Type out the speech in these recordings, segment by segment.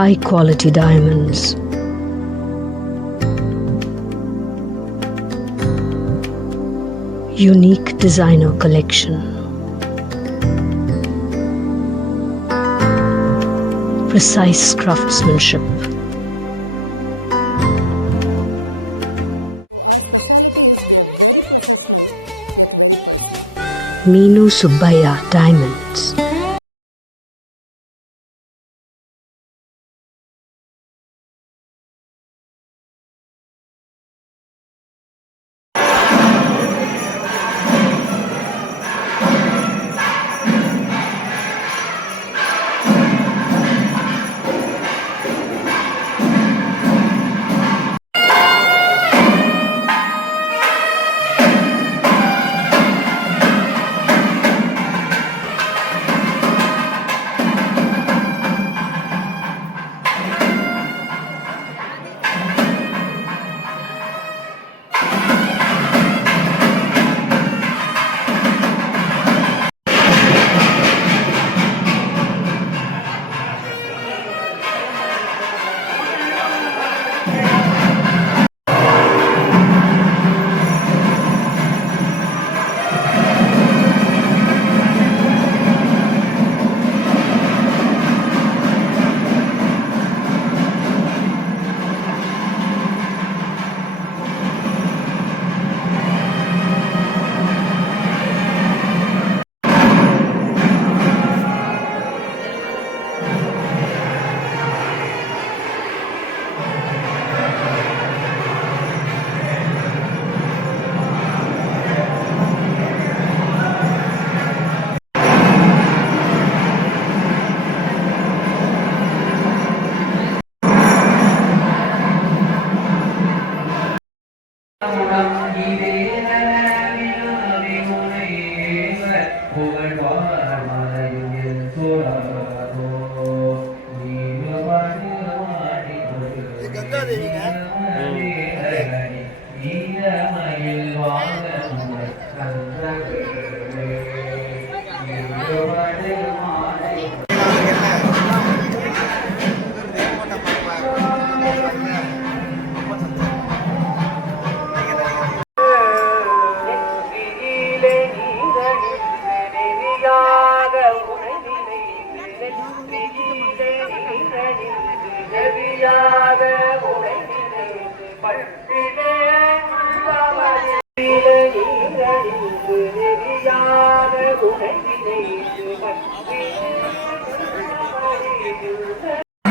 high quality diamonds. Unique designer collection. Precise craftsmanship. Meenu Subbaiah Diamonds.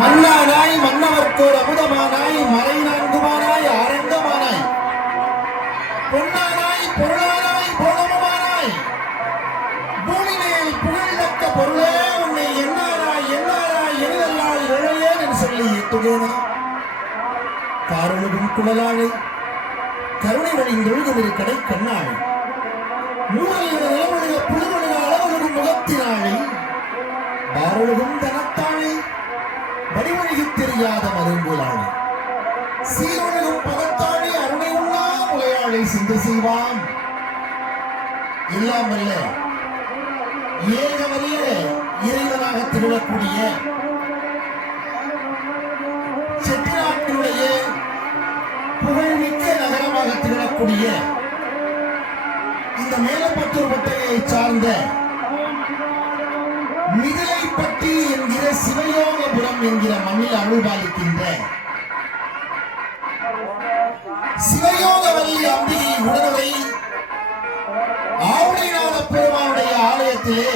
மன்னானாய் மன்னவர்க்கோர் அமுதமானாய் மறை நான்குமானாய் ஆரங்கமானாய் பொன்னானாய் பொருளானாய் போகமானாய் பூமியில் புகழ்தக்க பொருளே உன்னை என்னாராய் என்னாராய் எனிதல்லால் இழையேன் என்று சொல்லி எட்டுகேனே காரொழுகும் குழலாளை கருணை வழிந்தொழுகுதிரு கடை கண்ணாளை மூலையிட நிலமொழிக புதுமொழிக அளவொழுகும் முகத்தினாளை பாரொழுகும் தனத்தாளை வடிவழிக்கு தெரியாத மருங்குலாளை சீரொழுகும் பதத்தாளை அருணை உண்ணா முளையாளை சிந்து செய்வான் எல்லாம் அல்ல ஏகவரிய இறைவனாக திகழக்கூடிய செட்டிநாட்டினுடைய புகழ்மிக்க நகரமாக திகழக்கூடிய இந்த மேலப்பத்தூர் பட்டையை சார்ந்த மிதிலைப்பட்டி என்கிற சிவயோகபுரம் என்கிற மண்ணில் அருள்பாலிக்கின்ற சிவயோகவல்லி அம்பிகை உடனவை ஆவுடைநாத பெருமானுடைய ஆலயத்திலே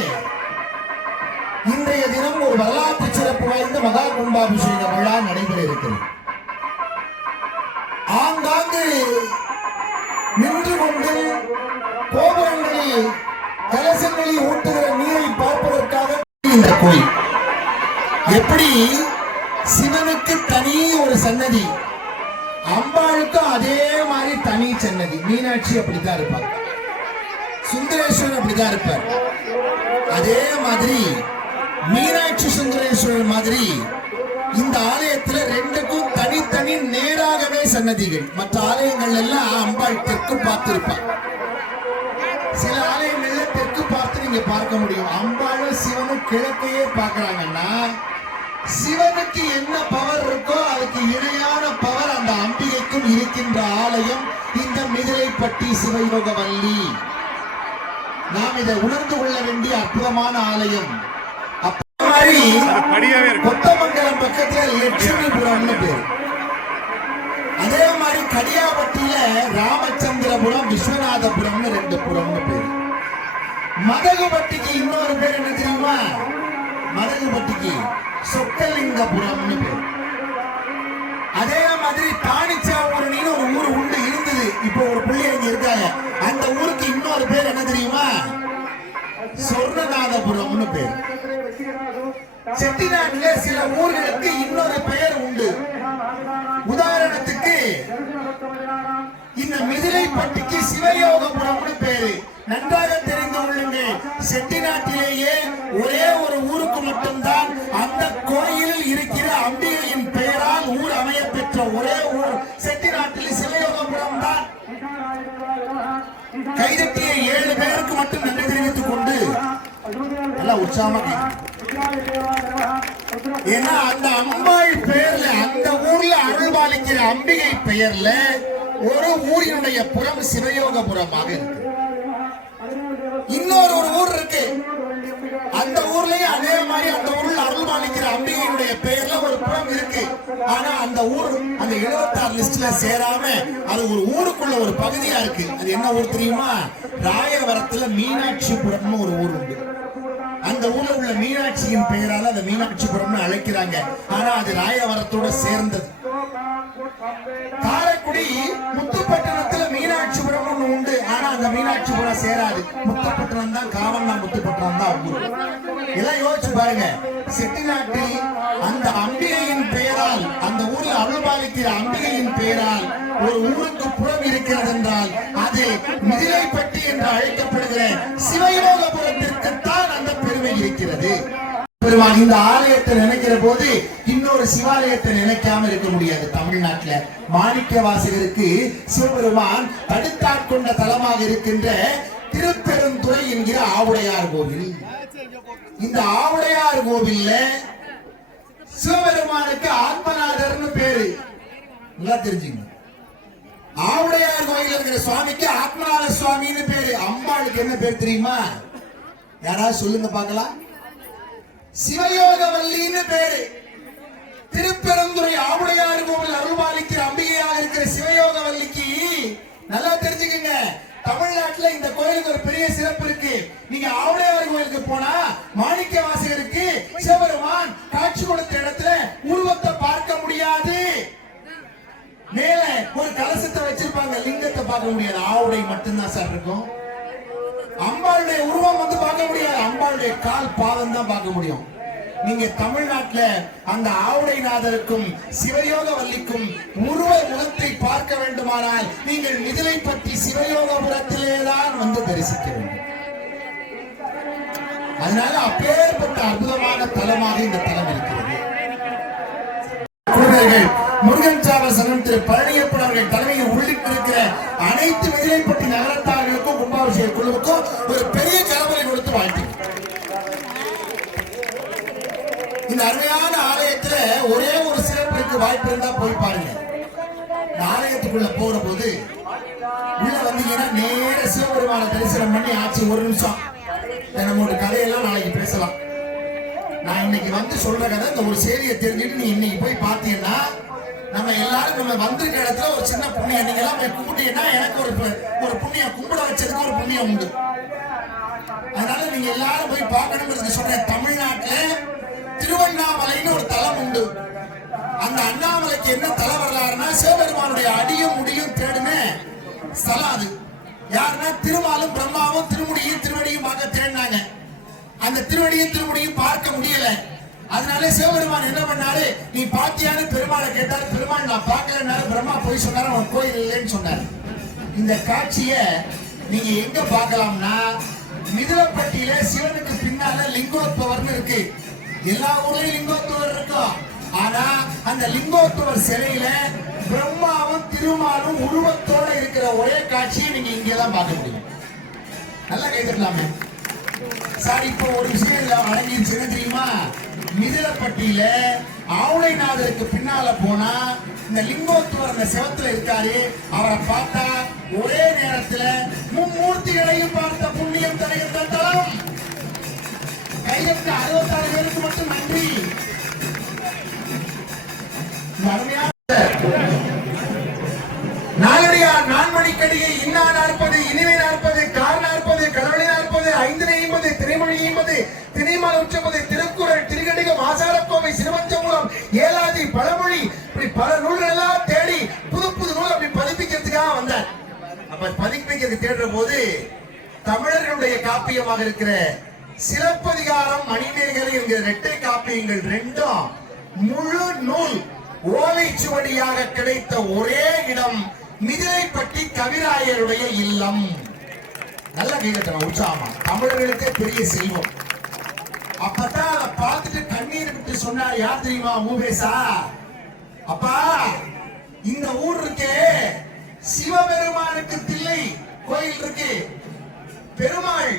இன்றைய தினம் ஒரு வரலாற்று சிறப்பு வாய்ந்த மகா கும்பாபிஷேக விழா நடைபெற இருக்கிறது. ஆங்காங்கு நின்று கொண்டு கோபுரங்களில் கலசங்களில் ஊட்டுகிற நீரை பார்ப்பதற்காக இந்த கோயில் எப்படி சிவனுக்கு தனி ஒரு சன்னதி, அம்பாளுக்கும் அதே மாதிரி தனி சன்னதி. மீனாட்சி அப்படித்தான் இருப்பார், சுந்தரேஸ்வரர் அப்படித்தான் இருப்பார். அதே மாதிரி மீனாட்சி சுந்தரேஸ்வரர் மாதிரி இந்த ஆலயத்துல ரெண்டுக்கும் தனித்தனி நேராகவே சன்னதிகள். மற்ற ஆலயங்கள் எல்லாம் அம்பாள் தெற்கு பார்த்திருப்பார். சில ஆலயங்கள்ல தெற்கு பார்த்து நீங்க பார்க்க முடியும். அம்பாளும் சிவனும் கிழக்கையே பார்க்கறாங்கன்னா சிவனுக்கு என்ன பவர் இருக்கோ அதுக்கு இணையான பவர் அந்த அம்பிகைக்கும் இருக்கின்ற ஆலயம் இந்த மிதிலைப்பட்டி சிவயோக வள்ளி. நாம் இதை உணர்ந்து கொள்ள வேண்டிய அற்புதமான ஆலயம். கொத்தமங்கலம் பக்கத்துல லட்சுமிபுரம்னு பேரு. அதே மாதிரி கடியாபட்டியில ராமச்சந்திரபுரம் விஸ்வநாதபுரம்னு 2 புறம்னு பேரு. மதகுபட்டிக்கு இன்னொரு பேர் என்ன தெரியுமா? மதகுபட்டிக்கு சொக்கலிங்கபுரம்னு பேரு. அதே மாதிரி தானிச்சாவூரணின்னு ஒரு ஊர் உண்டு இருந்தது. இப்போ ஒரு பிள்ளை இங்க இருக்காங்க. அந்த ஊருக்கு இன்னொரு பேர் என்ன தெரியுமா? சொர்ணநாதபுரம்னு பேர். செட்டிநாட்டிலே சில ஊர்களுக்கு இன்னொரு பெயர் உண்டு. உதாரணத்துக்கு இந்த மிதிலைப்பட்டிக்கு சிவயோகபுரம்னு பேரு. நன்றாக தெரிந்து கொள்ளுங்கள். செட்டிநாட்டிலேயே ஒரே ஒரு ஊருக்கு மட்டும்தான் அந்த கோயிலில் இருக்கிற அம்பிகையின் பெயரால் ஊர் அமைய பெற்ற ஒரே ஊர் செட்டிநாட்டில் சிவயோகபுரம் தான். கைதட்டிய 7 பேருக்கு மட்டும் நன்றி தெரிவித்துக் கொண்டு நல்லா உற்சாகமா, ஏன்னா அந்த அம்பாள் பெயர்ல அந்த ஊர்ல அருள்பாலிக்கிற அம்பிகை பெயர்ல ஒரு ஊரினுடைய புறம் சிவயோகபுரமாக இருக்கு. இன்னொரு ஒரு ஊர் இருக்கு. அந்த ஊர்லயே அதே மாதிரி அந்த ஊர்ல அருள்பாலிக்கிற அம்பிகையினுடைய பெயர்ல ஒரு புறம் இருக்கு. ஆனா அந்த ஊர் அந்த 76 லிஸ்ட்ல சேராம அது ஒரு ஊருக்குள்ள ஒரு பகுதியா இருக்கு. அது என்ன ஊர் தெரியுமா? ராயவரத்துல மீனாட்சிபுரம்னு ஒரு ஊர் உண்டு. அந்த ஊர்ல உள்ள மீனாட்சியின் பெயரால அந்த மீனாட்சிபுரம்னு அழைக்கிறாங்க. ஆனா அது ராயவரத்தோட சேர்ந்தது. காரைக்குடி முத்துப்பட்டினத்துல மீனாட்சிபுரம் ஒண்ணு உண்டு. ஆனா அந்த மீனாட்சிபுரம் சேராது. முத்துப்பட்டினம் தான் காவல்னா முத்துப்பட்டினம் தான் ஊர். எல்லாம் யோசிச்சு பாருங்க. செட்டிநாட்டில் அந்த அம்பிகையின் பெயரால் அந்த ஊரில் அருள்பாலிக்கிற அம்பிகையின் பெயரால் ஒரு ஊருக்கு புறம் இருக்கிறது என்றால் அது மிதிலைப்பட்டி என்று அழைக்கப்படுகிற சிவயோகபுரத்திற்குத்தான் அந்த பெருமை இருக்கிறது. இந்த ஆலயத்தை நினைக்கிற போது இன்னொரு சிவாலயத்தை நினைக்காம இருக்க முடியாது. தமிழ்நாட்டில் மாணிக்க வாசகருக்கு சிவபெருமான் தடுத்தாட்கொண்ட தலமாக இருக்கின்ற திருப்பெருந்துறை என்கிற ஆவுடையார் கோவில். இந்த ஆவுடையார் கோவில்ல சிவபெருமானுக்கு ஆத்மநாதர்னு பேரு. நல்லா தெரிஞ்சுங்க. ஆவுடையார் கோயில் இருக்கிற சுவாமிக்கு ஆத்மநாத சுவாமின்னு பேரு. அம்பாளுக்கு என்ன பேர் தெரியுமா? யாராவது சொல்லுங்க பார்க்கலாம். சிவயோகவல்லின்னு பேரு. திருப்பெருந்துறை ஆவுடையார் கோவில் அருள்பாலிக்கிற அம்பிகையாக இருக்கிற சிவயோகவல்லிக்கு நல்லா தெரிஞ்சுக்கங்க. தமிழ்நாட்டுல இந்த கோயிலுக்கு ஒரு பெரிய சிறப்பு இருக்கு. நீங்க ஆவுடையார் கோயிலுக்கு போனா மாணிக்க வாசகருக்கு சிவபெருமான் காட்சி கொடுத்த இடத்துல உருவத்தை பார்க்க முடியாது. மேல ஒரு கலசத்தை வச்சிருப்பாங்க, லிங்கத்தை பார்க்க முடியாது. ஆவுடை மட்டும்தான் சார் இருக்கும். அம்பாளுடைய உருவம் வந்து பார்க்க முடியாது. அம்பாளுடைய கால் பாதம் தான் பார்க்க முடியும். நீங்க தமிழ்நாட்டுல அந்த ஆவுடைநாதருக்கும் சிவயோகவல்லிக்கும் உருவ முகத்தை பார்க்க வேண்டுமானால் நீங்கள் மிதிலைப்பட்டி சிவயோகபுரத்திலே தான் வந்து தரிசிக்க வேண்டும். அதனால அப்பேற்பட்ட அற்புதமான தலமாக இந்த தலம் இருக்கிறது. முருகன் சாவசனம் திரு பழனியப்பன் அவர்கள் தலைமையில் உள்ளிட்டிருக்கிற அனைத்து மிதிலைப்பட்டி நகரத்தார்களுக்கும் கும்பாபிஷேக குழுவுக்கும் ஒரு பெரிய கலவரை கொடுத்து வாழ்த்து. இந்த அருமையான ஆலயத்துல ஒரே ஒரு சிறப்பிற்கு வாய்ப்பு இருந்தா போய் பாருங்க. இந்த ஆலயத்துக்குள்ள போற போது உள்ள வந்தீங்கன்னா நேர சிவபெருமான தரிசனம் பண்ணி ஆச்சு. ஒரு நிமிஷம் நம்ம ஒரு கதையெல்லாம் நாளைக்கு பேசலாம். நான் இன்னைக்கு வந்து சொல்ற கதை இந்த ஒரு செய்தியை தெரிஞ்சுட்டு நீ இன்னைக்கு போய் பாத்தீங்கன்னா நம்ம எல்லாரும் நம்ம வந்திருக்க இடத்துல ஒரு சின்ன புண்ணியம். நீங்க எல்லாம் போய் கும்பிட்டீங்கன்னா எனக்கு ஒரு புண்ணியம், கும்பிட வச்சதுக்கு ஒரு புண்ணியம் உண்டு. அதனால நீங்க எல்லாரும் போய் பார்க்கணுங்கிறது சொல்றேன். தமிழ்நாட்டுல திருவண்ணாமலைன்னு ஒரு தலம் உண்டு. அந்த அண்ணாமலைக்கு என்ன தல வரலாறுனா சிவபெருமானுடைய அடியும் முடியும் தேடுன ஸ்தலம் அது. யாருன்னா திருமாலும் பிரம்மாவும் திருமுடியும் திருவடியும் பார்க்க தேடினாங்க. அந்த திருவடியும் திருமுடியும் பார்க்க முடியல. அதனால சிவபெருமான் என்ன பண்ணாரு, நீ பாத்தியான்னு பெருமாளை கேட்டாரு. பெருமாள் நான் பார்க்கலன்னாரு. பிரம்மா போய் சொன்னாரு, அவன் கோயில் இல்லைன்னு சொன்னாரு. இந்த காட்சிய நீங்க எங்க பார்க்கலாம்னா மிதிலைப்பட்டியில சிவனுக்கு பின்னால லிங்கோத்பவர்னு இருக்கு. எல்லா ஊர்லயும் லிங்கோத்பவர் இருக்கும். ஆனா அந்த லிங்கோத்பவர் சிலையில பிரம்மாவும் திருமாலும் உருவத்தோட இருக்கிற ஒரே காட்சியை நீங்க இங்கதான் பார்க்க முடியும். நல்லா கேட்கலாமே சார். இப்போ ஒரு விஷயம் அடங்கிடுச்சு. என்ன தெரியுமா? மிதிலப்பட்டியில ஆவுளைநாதருக்கு பின்னால போனா இந்த லிங்கோத்துவர் அந்த செவத்துல இருக்காரு. அவரை பார்த்தா ஒரே நேரத்துல மும்மூர்த்திகளையும் பார்த்த புண்ணியம் தருகின்ற தலம். கையெழுத்து 66 பேருக்கு மட்டும் நன்றி. அருமையான நாலடியார் நான்மணிக்கடியை இன்னா நாற்பது இனிமை நாற்பது கார் நாற்பது கடவுளை நாற்பது ஐந்தினை 50 திரைமொழி 50 திணைமால் உச்சப்பது திருக்குறள் திருக்கடிகம் ஆசாரக்கோவை சிறுவஞ்சமூலம் ஏலாதி பழமொழி இப்படி பல நூல்கள் எல்லாம் தேடி புது புது நூல் அப்படி பதிப்பிக்கிறதுக்காக வந்தார். அப்ப பதிப்பிக்கிறதுக்கு தேடுற போது தமிழர்களுடைய காப்பியமாக இருக்கிற சிலப்பதிகாரம் மணிமேகலை என்கிற இரட்டை காப்பியங்கள் ரெண்டும் முழு நூல் ஓலைச்சுவடியாக கிடைத்த ஒரே இடம் மிதிலைப்பட்டி கவிராயருடைய இல்லம். நல்ல கைகட்டமா உற்சாகமா தமிழர்களுக்கே பெரிய செல்வம். அப்பதான் அதை பார்த்துட்டு கண்ணீர் விட்டு சொன்னார். யார் தெரியுமா? மூவேசா. அப்பா, இந்த ஊர் இருக்கே சிவபெருமானுக்கு தில்லை கோயில் இருக்கு, பெருமாள்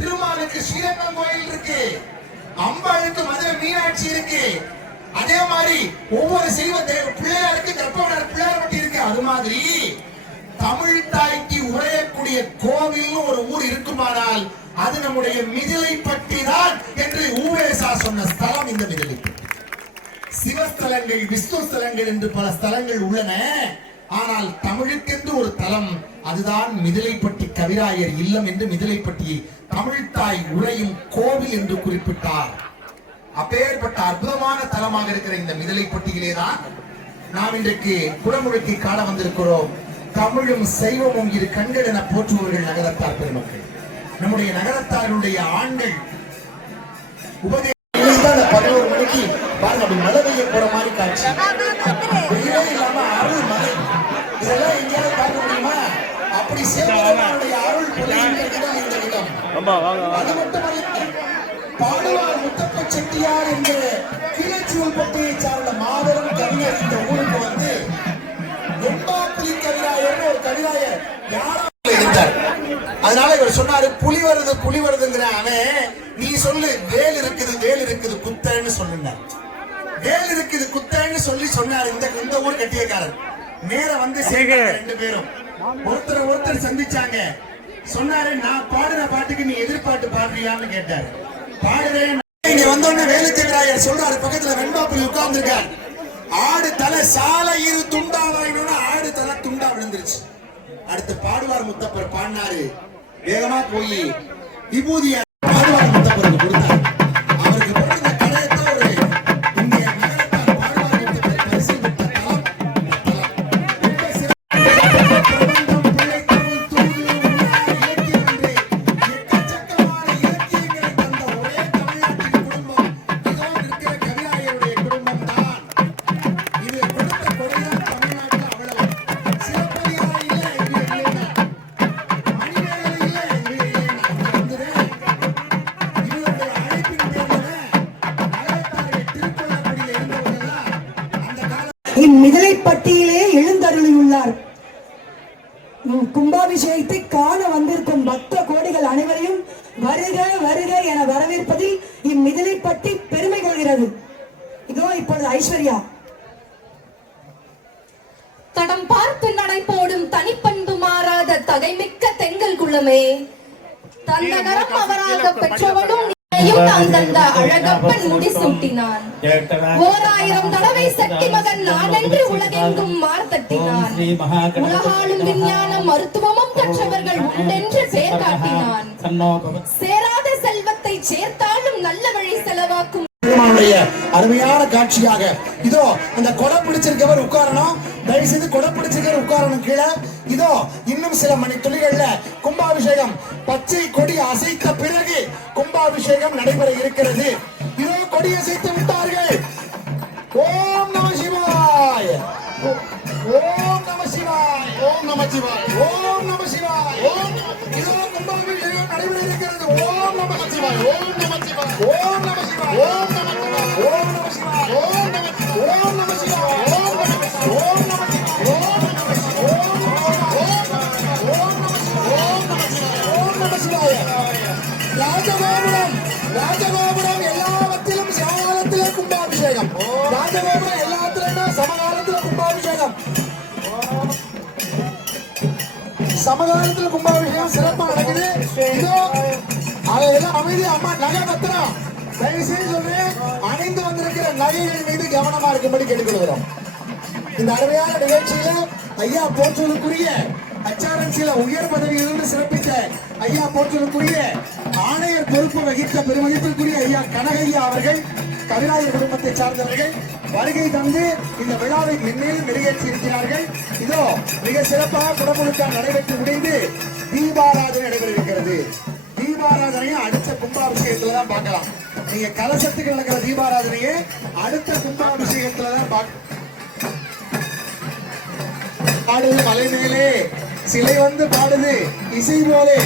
திருமாலுக்கு ஸ்ரீரங்கம் கோயில் இருக்கு, அம்பாளுக்கு மதுரை மீனாட்சி இருக்கு, அதே மாதிரி ஒவ்வொரு செல்வ பிள்ளையாருக்கு கற்பவனார் பிள்ளையார் பட்டி இருக்கு. அது மாதிரி தமிழ் தாய்க்கு உரையக்கூடிய கோவில் ஒரு ஊர் இருக்குமானால் அது நம்முடைய மிதிலைப்பட்டி தான் என்று ஊவேசா சொன்ன ஸ்தலம் இந்த மிதிலைப்பட்டி. சிவஸ்தலங்கள் விஷ்ணு ஸ்தலங்கள் என்று பல ஸ்தலங்கள் உள்ளன. ஆனால் தமிழுக்கென்று ஒரு தலம், அதுதான் மிதிலைப்பட்டி கவிராயர் இல்லம் என்று மிதிலைப்பட்டியை தமிழ்தாய் உரையும் கோவில் என்று குறிப்பிட்டார். அப்பேற்பட்ட அற்புதமான தலமாக இருக்கிற இந்த மிதிலைப்பட்டியிலே தான் நாம் இன்றைக்கு குடமுழுக்கி காண வந்திருக்கிறோம். தமிழும் செய்வமும் இரு கண்கள் என போற்றுபவர்கள் நகரத்தார் பெருமக்கள். நம்முடைய நகரத்தாருடைய ஆண்கள் உபதேசம் 11 மணிக்கு பாருங்க, அப்படி மழை பெய்ய போற மாதிரி காட்சி. வெயிலே இல்லாம அருள் மழை, இதெல்லாம் எங்கேயாவது பார்க்க முடியுமா? அப்படி சேவகனுடைய அருள் பொழிகின்ற இடம் இந்த இடம். அது மட்டுமல்ல, பாடுவார் முத்தப்ப செட்டியார் என்ற கீழச்சூழ்பட்டியை சார்ந்த மாபெரும் கவிஞர் இந்த ஊருக்கு வந்து வெம்பாப்புலி கவிராயர் ஒரு கவிராயர் யாரும் இருந்தார். அதனால இவர் சொன்னாரு, புலி வருதுங்கிற அவன் நீ சொல்லு வேல் இருக்குது குத்தன்னு சொல்லுங்க. வேல் இருக்குது குத்தன்னு சொல்லி சொன்னார் இந்த ஊர் கட்டியக்காரர். நேர வந்து ரெண்டு பேரும் ஒருத்தர் சந்திச்சாங்க. சொன்னாரு, நான் பாடுற பாட்டுக்கு நீ எதிர்பாட்டு பாடுறியான்னு கேட்டாரு. பாடுறேன். இங்க வந்தோடனே வேலுக்கவிராயர் சொல்றாரு, பக்கத்துல வெண்பாப்புலி உட்கார்ந்து இருக்கார். ஆடு தலை சாலை இரு துண்டா வாங்கினோம்னா ஆடு தலை துண்டா விழுந்துருச்சு. அடுத்து பாடுவார் முத்தப்பர் பாடினாரு. வேகமா போய் விபூதிய பாடுவார் முத்தப்பருக்கு கொடுத்தார். அவருக்கு போட்ட கடையத்தை ஒரு இந்திய நகரத்தார் பாடுவார் முத்தப்பர் பரிசு பெற்ற தலம். ரொம்ப பிரபந்தம் பிள்ளை தமிழ் தூது இலக்கியம் என்று எக்கச்சக்கமான இலக்கியங்களை தந்த ஒரே தமிழ்நாட்டின் குடும்பம் இதோ இருக்கிற கவிராயருடைய குடும்பம் தான். இது கொடுத்த கொடைதான் தமிழ்நாட்டில் அவ்வளவு. சிலப்பதிகாரம் இல்ல எங்க இல்லைன்னா, மணிமேகலை இல்ல எங்க இல்லைன்னா, இவருடைய அழைப்பின் பேர்ல நகரத்தார்கள் திருக்கோளக்குடியில் இருந்தவர்கள்லாம் அந்த கால இம்மிதிலைப்பட்டியிலே எழுந்தருளியுள்ளார். கும்பாபிஷேகத்தை காண வந்திருக்கும் பக்த கோடிகள் அனைவரையும் வருக வருக என வரவேற்பதில் இம்மிதிலைப்பட்டி பெருமை கொள்கிறது. இதோ இப்பொழுது ஐஸ்வர்யா. தடம் பார்த்து நடை போடும் தனிப்பண்பு மாறாத தகைமிக்க தெங்கல் குளமே, தந்தகரம் அவராக பெற்றவனும் தந்த அழகப்பன் முடிசூட்டினான். 1000 தடவை சக்தி மகன் நாடென்று உலகெங்கும் மார்த்தட்டினான். உலகாளும் விஞ்ஞானம் மருத்துவமும் கற்றவர்கள் உண்டென்று பேர் காட்டினான். சேராத செல்வத்தை சேர்த்தாலும் நல்ல வழி செலவாக்கும் அருமையான காட்சியாக இதோ இந்த கொடை பிடிச்சிருக்கவர் உட்காரணும். தயவு செய்து கொடை பிடிச்சிருக்கவர் உட்காரணும் கீழே. இதோ இன்னும் சில மணி துளிகள்ல கும்பாபிஷேகம் பச்சை கொடி அசைத்த பிறகு கும்பாபிஷேகம் நடைபெற இருக்கிறது. இதோ கொடி அசைத்து விட்டார்கள். ஓம் நம சிவாய், ஓம் நம சிவாய், ஓம் நம சிவாய், ஓம் நம சிவாய், ஓம். இதோ கும்பாபிஷேகம் நடைபெற இருக்கிறது. ஓம் நம சிவாய், ஓம் நம சிவாய், ஓம் நம சிவாய், ஓம் நம சிவாய், ஓம் நம சிவாய், ஓம் நம சிவாய், ஓம் நம சிவாய், ஓம் நம சிவாய், ஓம் நம சிவாய், ஓம் நம சிவாய், ஓம் நம சிவாய். ராஜகோபுரம் எல்லாவற்றிலும் சிவாலயத்தில் சமகாலத்தில் கும்பாபிஷேகம் சிறப்பா நடக்குது. இதோ அதையெல்லாம் அமைதி அம்மா நகை பத்திரம் தயவு செய்து சொல்றேன், அணிந்து வந்திருக்கிற நகைகள் மீது கவனமா இருக்கும்படி கேட்டுக்கொள்கிறோம். இந்த அருமையான நிகழ்ச்சியில ஐயா போற்றுவதற்குரிய HRNC உயர் பதவியிலிருந்து சிறப்பித்த ஐயா போற்றுவதற்குரிய ஆணையர் பொறுப்பு வகித்த பெருமதிப்பிற்குரிய ஐயா கனகையா அவர்கள், கவிராயர் குடும்பத்தை சார்ந்தவர்கள் வருகை தந்து இந்த விழாவை மென்மேலும் மெருகேற்றி இருக்கிறார்கள். இதோ மிக சிறப்பாக குடமுழுக்கால் நடைபெற்று முடிந்து தீபாராதனை நடைபெற இருக்கிறது. தீபாராதனையை அடுத்த கும்பாபிஷேகத்துல தான் பார்க்கலாம். நீங்க கலசத்துக்கு நடக்கிற தீபாராதனையே அடுத்த கும்பாபிஷேகத்துல தான் பாடுது. மலை மேலே சிலை வந்து பாடுது இசை போலே,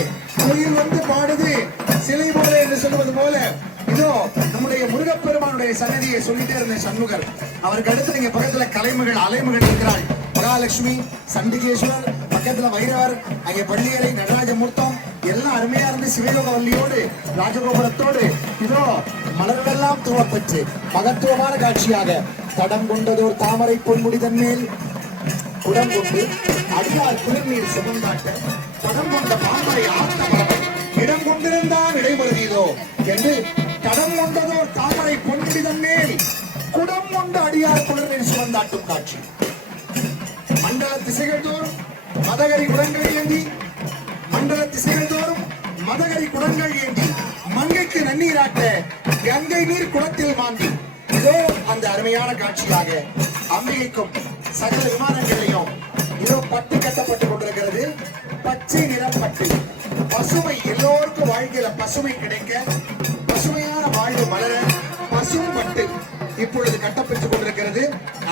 குயில் வந்து பாடுது சிலை போலே என்று சொல்லுவது போல இதோ நம்முடைய முருகப்பெருமானுடைய சன்னதியை சொல்லிட்டே இருந்த சண்முகர், அவருக்கு அடுத்து நீங்க பக்கத்துல கலைமகள் அலைமகள் இருக்கிறாள், மகாலட்சுமி, சண்டிகேஸ்வரர், பக்கத்துல வைரவர், அங்கே பள்ளியறை, நடராஜமூர்த்தம் எல்லாம் அருமையா இருந்து சிவயோக வள்ளியோடு ராஜகோபுரத்தோடு இதோ மலர்களெல்லாம் தூவப்பெற்று மகத்துவமான காட்சியாக தடம் கொண்டதோர் தாமரை பொன்முடி தன்மேல் குடம் கொண்டு அடியார் குளிர்நீர் சுமந்தாட்ட படம் கொண்ட பாம்பரை ஆத்த இடம் கொண்டிருந்தான் இடைமருதியதோ என்று தடம் கொண்டதோர் தாமரை பொன்முடி தன்மேல் குடம் கொண்ட அடியார் குளிர்நீர் சுமந்தாட்டும் காட்சி. மண்டல திசைகள் தோறும் மதகரி குடங்கள் ஏந்தி, மண்டல திசைகள் தோறும் மதகரி குடங்கள் ஏந்தி மங்கைக்கு நன்னீராட்ட கங்கை நீர் குளத்தில் மாந்தி இதோ அந்த அருமையான காட்சியாக அம்பிகைக்கும் சகல விமானங்களையும் இதோ பட்டு கட்டப்பட்டுக் கொண்டிருக்கிறது. பச்சை நிறம் பட்டு, பசுமை எல்லோருக்கும் வாழ்க்கையில பசுமை கிடைக்க, பசுமையான வாழ்வு மலர பசும் பட்டு இப்பொழுது கட்டப்பட்டுக் கொண்டிருக்கிறது.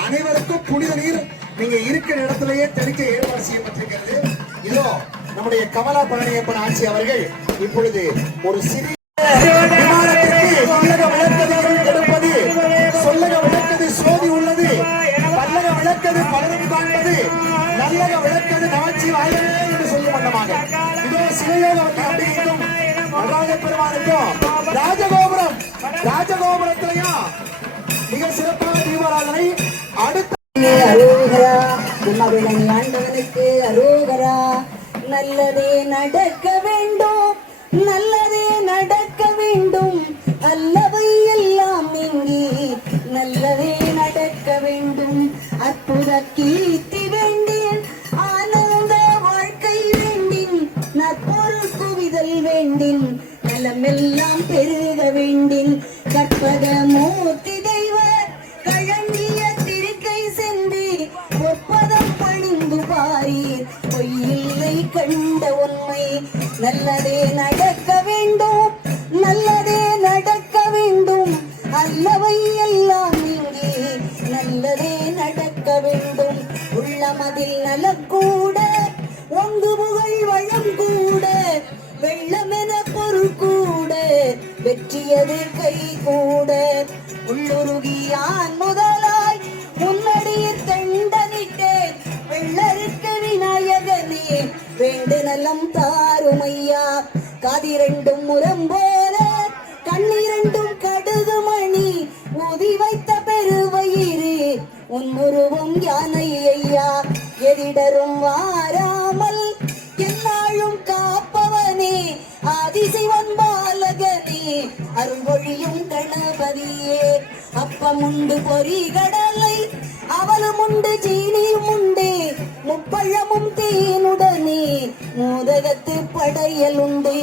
அனைவருக்கும் புனித நீர் நீங்க இருக்கிற இடத்திலேயே தெளிக்க ஏற்பாடு செய்யப்பட்டிருக்கிறது. இதோ நம்முடைய கமலா பழனியப்பன் ஆட்சி அவர்கள் இப்பொழுது ஒரு சிறிய சொல்லக விளக்கது சோதி உள்ளது, பல்லக விளக்கது பலரும் காண்பது, நல்லக விளக்கது நமச்சிவாயவே என்று சொல்லும் வண்ணமாக இதோ சிவயோக வண்டி அம்பிகைக்கும் நடராஜ பெருமானுக்கும் ராஜகோபுரத்திலையும் மிக சிறப்பான தீபாராதனை அடுத்த அரோகரா கும்பவிளனி ஆண்டவனுக்கு அரோகரா. நல்லதே நடக்க வேண்டும், நல்லதே நடக்க வேண்டும், அல்லவை எல்லாம் நீங்கி நல்லதே நடக்க வேண்டும். அற்புத கீர்த்தி வேண்டேன், ஆனந்த வாழ்க்கை வேண்டின், நற்பொருள் குவிதல் வேண்டின், நலமெல்லாம் பெருக வேண்டின். கற்பக மூர்த்தி தெய்வ கழங்கிய திருக்கை சென்று பொற்பதம் பணிந்து பாரீர், பொய்யில்லை கண்ட உண்மை. நல்லதே நடக்க வேண்டும், நல்லதே நடக்க வேண்டும், அல்லவை எல்லாம் நீங்கி நல்லதே நடக்க வேண்டும். உள்ளமதில் நலக்கூட ஒங்கு புகழ் வளம் கூட, வெள்ளமென பொருள் கூட, வெற்றியது கை கூட. உள்ளுருகியான் முதலாய் முன்னடியில் தண்டனிட்டேன், வெள்ளருக்க விநாயகனே வேண்டு நலம் தாருமையா. காதிரண்டும் முரம் போல கண்ணிரண்டும் கடுகு மணி, ஊதி வைத்த பெருவயிறு உன்முருவம் யானை ஐயா. எதிடரும் வாராமல் என்னாலும் காப்பவனே, ஆதிசிவன் பாலகனே அருள்மொழியும் கணபதியே. அப்பமுண்டு பொறி கடலை அவலும் உண்டு சீனியும் உண்டு, முப்பழமும் தேனுடனே மோதகத்து படையல் உண்டு.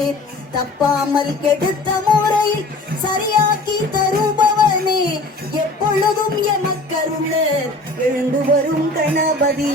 தப்பாமல் கெடுத்த முறை சரியாக்கி தருபவனே, எப்பொழுதும் எமக்கருள எழுந்து வரும் கணபதி.